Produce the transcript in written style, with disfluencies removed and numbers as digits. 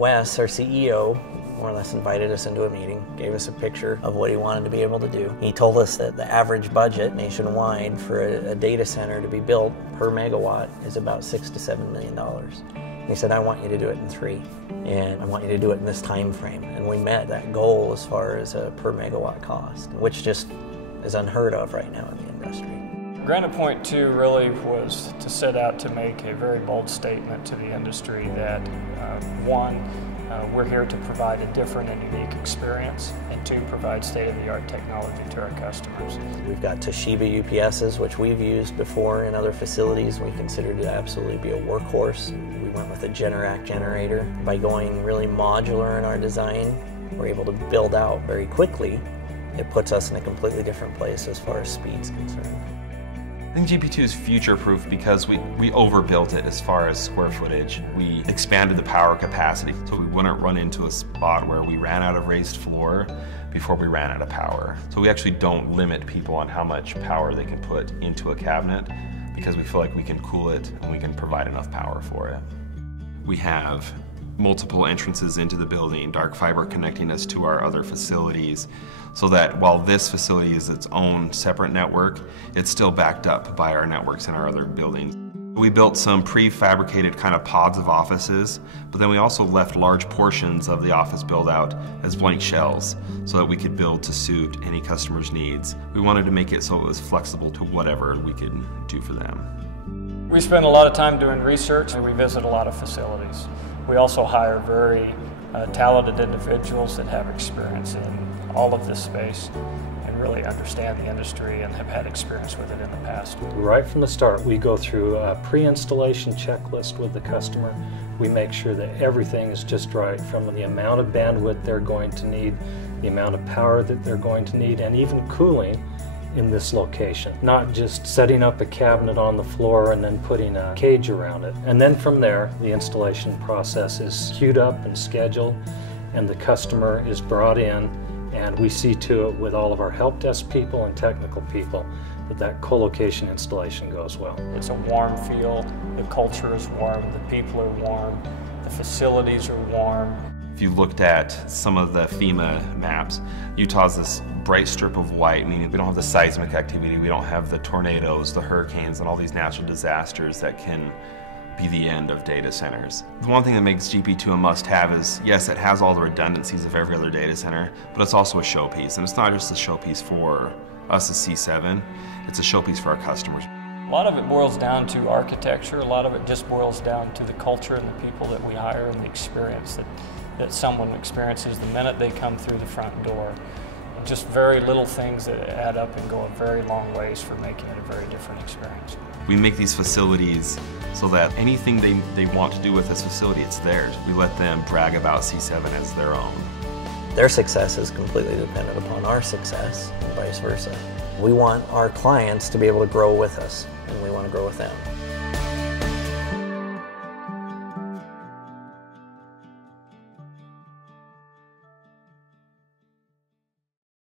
Wes, our CEO, more or less invited us into a meeting, gave us a picture of what he wanted to be able to do. He told us that the average budget nationwide for a data center to be built per megawatt is about $6 to $7 million. He said, I want you to do it in 3, and I want you to do it in this time frame. And we met that goal as far as a per megawatt cost, which just is unheard of right now in the industry. Granite Point 2 really was to set out to make a very bold statement to the industry that, one, we're here to provide a different and unique experience, and 2, provide state-of-the-art technology to our customers. We've got Toshiba UPSs, which we've used before in other facilities. We consider to absolutely be a workhorse. We went with a Generac generator. By going really modular in our design, we're able to build out very quickly. It puts us in a completely different place as far as speed's concerned. I think GP2 is future-proof because we overbuilt it as far as square footage. We expanded the power capacity so we wouldn't run into a spot where we ran out of raised floor before we ran out of power. So we actually don't limit people on how much power they can put into a cabinet because we feel like we can cool it and we can provide enough power for it. We have multiple entrances into the building, dark fiber connecting us to our other facilities, so that while this facility is its own separate network, it's still backed up by our networks in our other buildings. We built some prefabricated kind of pods of offices, but then we also left large portions of the office build out as blank shells so that we could build to suit any customer's needs. We wanted to make it so it was flexible to whatever we could do for them. We spend a lot of time doing research, and we visit a lot of facilities. We also hire very talented individuals that have experience in all of this space and really understand the industry and have had experience with it in the past. Right from the start, we go through a pre-installation checklist with the customer. We make sure that everything is just right, from the amount of bandwidth they're going to need, the amount of power that they're going to need, and even cooling in this location. Not just setting up a cabinet on the floor and then putting a cage around it. And then from there, the installation process is queued up and scheduled, and the customer is brought in, and we see to it with all of our help desk people and technical people that co-location installation goes well. It's a warm feel, the culture is warm, the people are warm, the facilities are warm. If you looked at some of the FEMA maps, Utah's this bright strip of white, meaning we don't have the seismic activity, we don't have the tornadoes, the hurricanes, and all these natural disasters that can be the end of data centers. The one thing that makes GP2 a must-have is, yes, it has all the redundancies of every other data center, but it's also a showpiece. And it's not just a showpiece for us as C7, it's a showpiece for our customers. A lot of it boils down to architecture, a lot of it just boils down to the culture and the people that we hire and the experience that someone experiences the minute they come through the front door. Just very little things that add up and go a very long ways for making it a very different experience. We make these facilities so that anything they want to do with this facility, it's theirs. We let them brag about C7 as their own. Their success is completely dependent upon our success, and vice versa. We want our clients to be able to grow with us, and we want to grow with them.